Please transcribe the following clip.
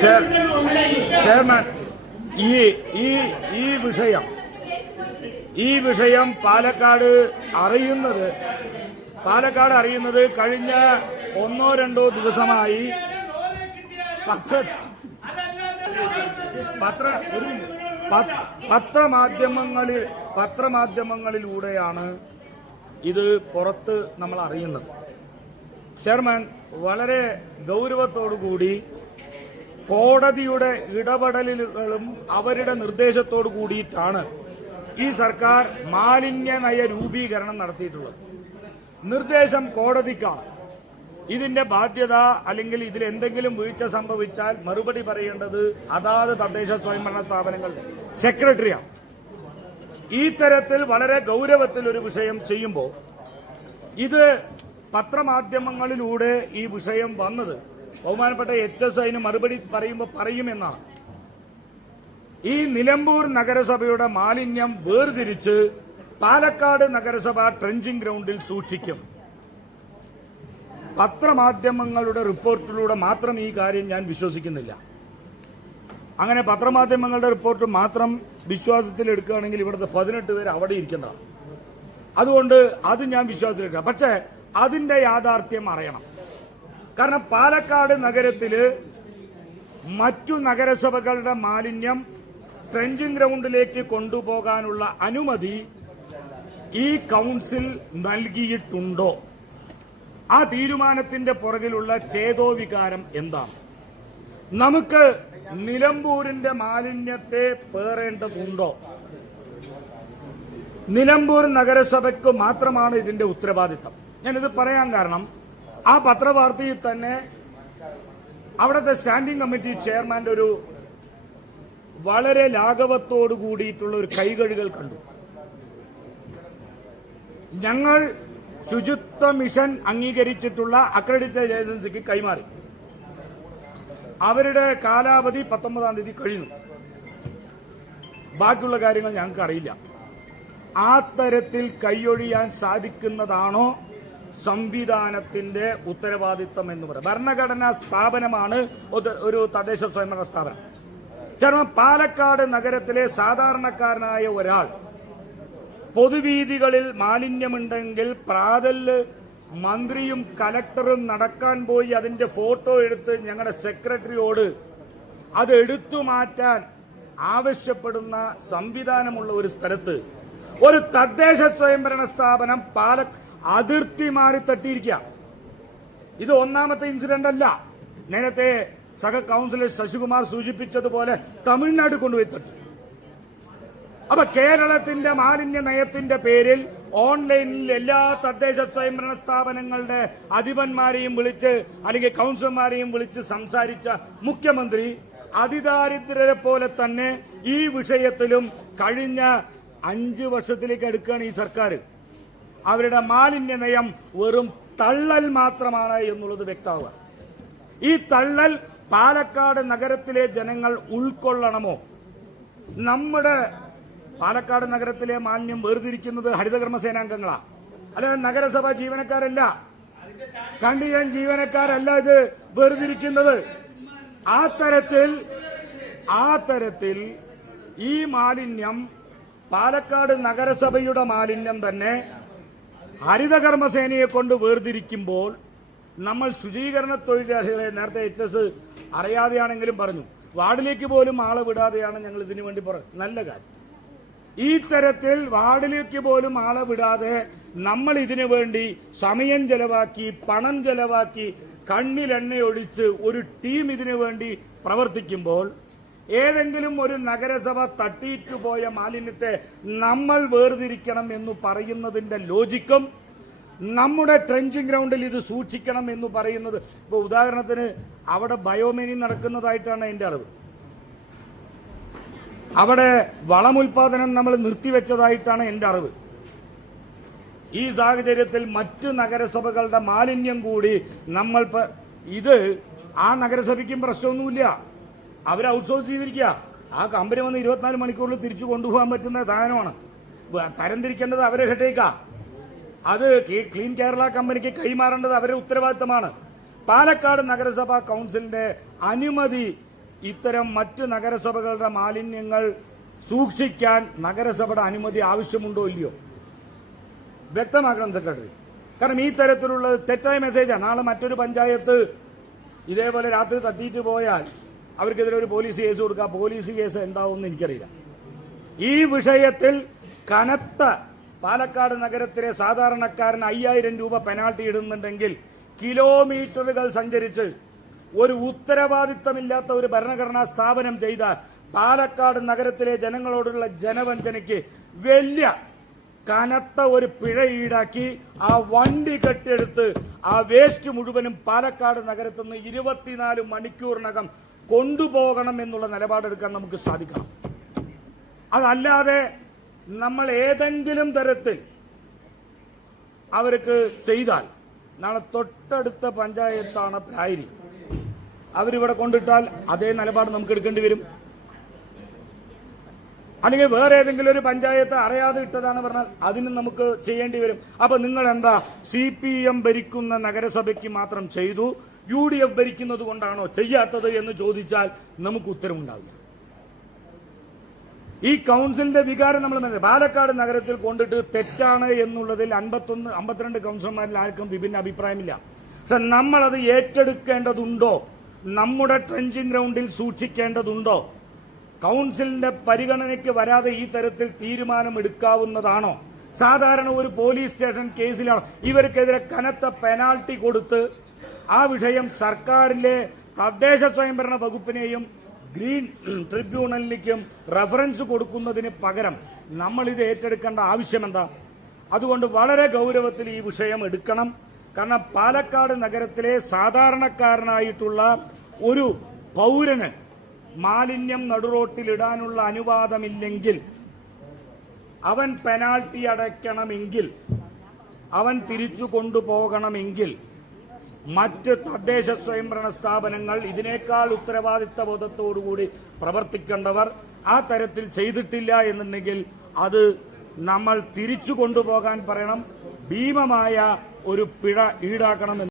Chairman, ഈ വിഷയം പാലക്കാട് അറിയുന്നത് കഴിഞ്ഞ ഒന്നോ രണ്ടോ ദിവസമായി പത്രമാധ്യമങ്ങളിലൂടെയാണ് ഇത് പുറത്ത് നമ്മൾ അറിയുന്നത്. ചെയർമാൻ, വളരെ ഗൗരവത്തോടുകൂടി കോടതിയുടെ ഇടപെടലുകളും അവരുടെ നിർദ്ദേശത്തോടു കൂടിയിട്ടാണ് ഈ സർക്കാർ മാലിന്യ നയ രൂപീകരണം നടത്തിയിട്ടുള്ളത്. നിർദ്ദേശം കോടതിക്കാണ്. ഇതിന്റെ ബാധ്യത അല്ലെങ്കിൽ ഇതിൽ എന്തെങ്കിലും വീഴ്ച സംഭവിച്ചാൽ മറുപടി പറയേണ്ടത് അതാത് തദ്ദേശ സ്വയംഭരണ സ്ഥാപനങ്ങളുടെ സെക്രട്ടറിയാണ്. ഈ തരത്തിൽ വളരെ ഗൗരവത്തിൽ ഒരു വിഷയം ചെയ്യുമ്പോൾ ഇത് പത്രമാധ്യമങ്ങളിലൂടെ ഈ വിഷയം വന്നത് ബഹുമാനപ്പെട്ട HSIന് മറുപടി പറയുമെന്നാണ്. ഈ നിലമ്പൂർ നഗരസഭയുടെ മാലിന്യം വേർതിരിച്ച് പാലക്കാട് നഗരസഭ ട്രെഞ്ചിങ് ഗ്രൗണ്ടിൽ സൂക്ഷിക്കും. പത്രമാധ്യമങ്ങളുടെ റിപ്പോർട്ടിലൂടെ മാത്രം ഈ കാര്യം ഞാൻ വിശ്വസിക്കുന്നില്ല. അങ്ങനെ പത്രമാധ്യമങ്ങളുടെ റിപ്പോർട്ട് മാത്രം വിശ്വാസത്തിൽ എടുക്കുകയാണെങ്കിൽ ഇവിടുത്തെ 18 പേര് അവിടെ ഇരിക്കേണ്ടതാണ്. അതുകൊണ്ട് അത് ഞാൻ വിശ്വാസത്തിലെടുക്കാം. പക്ഷേ അതിന്റെ യാഥാർത്ഥ്യം അറിയണം. കാരണം പാലക്കാട് നഗരത്തില് മറ്റു നഗരസഭകളുടെ മാലിന്യം ട്രെഞ്ചിങ് ഗ്രൗണ്ടിലേക്ക് കൊണ്ടുപോകാനുള്ള അനുമതി ഈ കൌൺസിൽ നൽകിയിട്ടുണ്ടോ? ആ തീരുമാനത്തിന്റെ പുറകിലുള്ള ചേതോവികാരം എന്താണ്? നമുക്ക് നിലമ്പൂരിന്റെ മാലിന്യത്തെ പേറേണ്ടതുണ്ടോ? നിലമ്പൂർ നഗരസഭയ്ക്ക് മാത്രമാണ് ഇതിന്റെ ഉത്തരവാദിത്തം. ഞാനിത് പറയാൻ കാരണം ആ പത്രവാർത്തയിൽ തന്നെ അവിടുത്തെ സ്റ്റാൻഡിംഗ് കമ്മിറ്റി ചെയർമാന്റെ ഒരു വളരെ ലാഘവത്തോടു കൂടിയിട്ടുള്ള ഒരു കൈകഴുകൽ കണ്ടു. ഞങ്ങൾ ശുചിത്വ മിഷൻ അംഗീകരിച്ചിട്ടുള്ള അക്രഡിറ്റേഷൻ ഏജൻസിക്ക് കൈമാറി. അവരുടെ കാലാവധി 19-ാം തീയതി കഴിഞ്ഞു. ബാക്കിയുള്ള കാര്യങ്ങൾ ഞങ്ങൾക്ക് അറിയില്ല. ആ തരത്തിൽ കൈയൊഴിയാൻ സാധിക്കുന്നതാണോ സംവിധാനത്തിന്റെ ഉത്തരവാദിത്തം എന്ന് പറയുന്നത്? ഭരണഘടനാ സ്ഥാപനമാണ് ഒരു തദ്ദേശ സ്വയംഭരണ സ്ഥാപനം. കാരണം പാലക്കാട് നഗരത്തിലെ സാധാരണക്കാരനായ ഒരാൾ പൊതുവീതികളിൽ മാലിന്യമുണ്ടെങ്കിൽ പ്രാതല് മന്ത്രിയും കലക്ടറും നടക്കാൻ പോയി അതിന്റെ ഫോട്ടോ എടുത്ത് ഞങ്ങളുടെ സെക്രട്ടറിയോട് അത് എടുത്തു മാറ്റാൻ ആവശ്യപ്പെടുന്ന സംവിധാനമുള്ള ഒരു സ്ഥലത്ത് ഒരു തദ്ദേശ സ്വയംഭരണ സ്ഥാപനം അതിർത്തി മാറി തട്ടിയിരിക്കുക. ഇത് ഒന്നാമത്തെ ഇൻസിഡന്റ് അല്ല. നേരത്തെ സഹ കൌൺസിലർ ശശികുമാർ സൂചിപ്പിച്ചതുപോലെ തമിഴ്നാട് കൊണ്ടുപോയി തട്ടി. അപ്പൊ കേരളത്തിന്റെ മാലിന്യ നയത്തിന്റെ പേരിൽ ഓൺലൈനിൽ എല്ലാ തദ്ദേശ സ്വയംഭരണ സ്ഥാപനങ്ങളുടെ അധിപന്മാരെയും വിളിച്ച് അല്ലെങ്കിൽ കൌൺസിലർമാരെയും വിളിച്ച് സംസാരിച്ച മുഖ്യമന്ത്രി അതിദാരിദ്ര്യരെ പോലെ തന്നെ ഈ വിഷയത്തിലും കഴിഞ്ഞ 5 വർഷത്തിലേക്ക് അടുക്കുകയാണ് ഈ സർക്കാർ. അവരുടെ മാലിന്യ നയം വെറും തള്ളൽ മാത്രമാണ് എന്നുള്ളത് വ്യക്തമാവുക. ഈ തള്ളൽ പാലക്കാട് നഗരത്തിലെ ജനങ്ങൾ ഉൾക്കൊള്ളണമോ? നമ്മുടെ പാലക്കാട് നഗരത്തിലെ മാലിന്യം വേർതിരിക്കുന്നത് ഹരിതകർമ്മസേനാംഗങ്ങളാ, അല്ലാതെ നഗരസഭാ ജീവനക്കാരല്ല, കണ്ടിയൻ ജീവനക്കാരല്ല ഇത് വേർതിരിക്കുന്നത്. ആ തരത്തിൽ ഈ മാലിന്യം പാലക്കാട് നഗരസഭയുടെ മാലിന്യം തന്നെ ഹരിതകർമ്മസേനയെ കൊണ്ട് വേർതിരിക്കുമ്പോൾ നമ്മൾ ശുചീകരണ തൊഴിലാളികളെ നേരത്തെ HS അറിയാതെയാണെങ്കിലും പറഞ്ഞു, വാർഡിലേക്ക് പോലും ആളെ വിടാതെയാണ് ഞങ്ങൾ ഇതിനു വേണ്ടി നല്ല കാര്യം. ഈ തരത്തിൽ വാർഡിലേക്ക് പോലും ആളെ വിടാതെ നമ്മൾ ഇതിനു വേണ്ടി സമയം ചെലവാക്കി പണം ചെലവാക്കി കണ്ണിലെണ്ണയൊഴിച്ച് ഒരു ടീം ഇതിനു വേണ്ടി പ്രവർത്തിക്കുമ്പോൾ ഏതെങ്കിലും ഒരു നഗരസഭ തട്ടിയിട്ടുപോയ മാലിന്യത്തെ നമ്മൾ വേർതിരിക്കണം എന്ന് പറയുന്നതിന്റെ ലോജിക്കും നമ്മുടെ ട്രെഞ്ചിങ് ഗ്രൗണ്ടിൽ ഇത് സൂക്ഷിക്കണം എന്ന് പറയുന്നത്, ഇപ്പൊ ഉദാഹരണത്തിന് അവിടെ ബയോമിനി നടക്കുന്നതായിട്ടാണ് എന്റെ അറിവ്. അവിടെ വളമുൽപാദനം നമ്മൾ നിർത്തിവെച്ചതായിട്ടാണ് എന്റെ അറിവ്. ഈ സാഹചര്യത്തിൽ മറ്റു നഗരസഭകളുടെ മാലിന്യം കൂടി നമ്മൾ ഇത് ആ നഗരസഭയ്ക്കും പ്രശ്നമൊന്നുമില്ല. അവർ ഔട്ട്സോഴ്സ് ചെയ്തിരിക്കുക. ആ കമ്പനി വന്ന് 24 മണിക്കൂറിൽ തിരിച്ചു കൊണ്ടുപോകാൻ പറ്റുന്ന സാധനമാണ്. തരംതിരിക്കേണ്ടത് അവരെ ഹെഡേക്കാ. അത് ക്ലീൻ കേരള കമ്പനിക്ക് കൈമാറേണ്ടത് അവരുടെ ഉത്തരവാദിത്തമാണ്. പാലക്കാട് നഗരസഭാ കൌൺസിലിന്റെ അനുമതി ഇത്തരം മറ്റ് നഗരസഭകളുടെ മാലിന്യങ്ങൾ സൂക്ഷിക്കാൻ നഗരസഭയുടെ അനുമതി ആവശ്യമുണ്ടോ ഇല്ലയോ വ്യക്തമാക്കണം സെക്രട്ടറി. കാരണം ഈ തരത്തിലുള്ള തെറ്റായ മെസ്സേജാണ്. നാളെ മറ്റൊരു പഞ്ചായത്ത് ഇതേപോലെ രാത്രി തട്ടിയിട്ട് പോയാൽ അവർക്കെതിരെ ഒരു പോലീസ് കേസ് കൊടുക്കുക. പോലീസ് കേസ് എന്താവുമെന്ന് എനിക്കറിയില്ല. ഈ വിഷയത്തിൽ കനത്ത പാലക്കാട് നഗരത്തിലെ സാധാരണക്കാരന് 5000 രൂപ പെനാൾട്ടി ഇടുന്നുണ്ടെങ്കിൽ കിലോമീറ്ററുകൾ സഞ്ചരിച്ച് ഒരു ഉത്തരവാദിത്തമില്ലാത്ത ഒരു ഭരണഘടനാ സ്ഥാപനം ചെയ്ത പാലക്കാട് നഗരത്തിലെ ജനങ്ങളോടുള്ള ജനവഞ്ചനയ്ക്ക് വലിയ കനത്ത ഒരു പിഴ ഈടാക്കി ആ വണ്ടി കെട്ടിയെടുത്ത് ആ വേസ്റ്റ് മുഴുവനും പാലക്കാട് നഗരത്തിൽ നിന്ന് 24 മണിക്കൂറിനകം കൊണ്ടുപോകണം എന്നുള്ള നിലപാടെടുക്കാൻ നമുക്ക് സാധിക്കണം. അതല്ലാതെ നമ്മൾ ഏതെങ്കിലും തരത്തിൽ അവർക്ക് ചെയ്താൽ, നാളെ തൊട്ടടുത്ത പഞ്ചായത്താണ് പ്രായരി, അവരിവിടെ കൊണ്ടിട്ടാൽ അതേ നിലപാട് നമുക്ക് എടുക്കേണ്ടി വരും. അല്ലെങ്കിൽ വേറെ ഏതെങ്കിലും ഒരു പഞ്ചായത്ത് അറിയാതെ ഇട്ടതാണ് പറഞ്ഞാൽ അതിന് നമുക്ക് ചെയ്യേണ്ടി വരും. അപ്പൊ നിങ്ങൾ എന്താ CPM ഭരിക്കുന്ന നഗരസഭയ്ക്ക് മാത്രം ചെയ്തു, UDF ഭരിക്കുന്നത് കൊണ്ടാണോ ചെയ്യാത്തത് എന്ന് ചോദിച്ചാൽ നമുക്ക് ഉത്തരവുണ്ടാവില്ല. ഈ കൗൺസിലിന്റെ വികാരം നമ്മൾ പാലക്കാട് നഗരത്തിൽ കൊണ്ടിട്ട് തെറ്റാണ് എന്നുള്ളതിൽ 52 കൗൺസിലർമാരിൽ ആർക്കും വിഭിന്ന അഭിപ്രായമില്ല. പക്ഷെ നമ്മളത് ഏറ്റെടുക്കേണ്ടതുണ്ടോ? നമ്മുടെ ട്രെഞ്ചിങ് ഗ്രൗണ്ടിൽ സൂക്ഷിക്കേണ്ടതുണ്ടോ? കൗൺസിലിന്റെ പരിഗണനയ്ക്ക് വരാതെ ഈ തരത്തിൽ തീരുമാനമെടുക്കാവുന്നതാണോ? സാധാരണ ഒരു പോലീസ് സ്റ്റേഷൻ കേസിലാണ് ഇവർക്കെതിരെ കനത്ത പെനാൾട്ടി കൊടുത്ത് ആ വിഷയം സർക്കാരിലെ തദ്ദേശ സ്വയംഭരണ വകുപ്പിനെയും ഗ്രീൻ ട്രിബ്യൂണലിലേക്കും റഫറൻസ് കൊടുക്കുന്നതിന് പകരം നമ്മൾ ഇത് ഏറ്റെടുക്കേണ്ട ആവശ്യം എന്താ? അതുകൊണ്ട് വളരെ ഗൗരവത്തിൽ ഈ വിഷയം എടുക്കണം. കാരണം പാലക്കാട് നഗരത്തിലെ സാധാരണക്കാരനായിട്ടുള്ള ഒരു പൗരന് മാലിന്യം നടുറോട്ടിലിടാനുള്ള അനുവാദമില്ലെങ്കിൽ, അവൻ പെനാൾട്ടി അടയ്ക്കണമെങ്കിൽ, അവൻ തിരിച്ചു കൊണ്ടുപോകണമെങ്കിൽ മറ്റ് തദ്ദേശ സ്വയംഭരണ സ്ഥാപനങ്ങൾ ഇതിനേക്കാൾ ഉത്തരവാദിത്ത ബോധത്തോടുകൂടി പ്രവർത്തിക്കേണ്ടവർ ആ തരത്തിൽ ചെയ്തിട്ടില്ല എന്നുണ്ടെങ്കിൽ അത് നമ്മൾ തിരിച്ചു കൊണ്ടുപോകാൻ പറയണം. ഭീമമായ ഒരു പിഴ ഈടാക്കണം.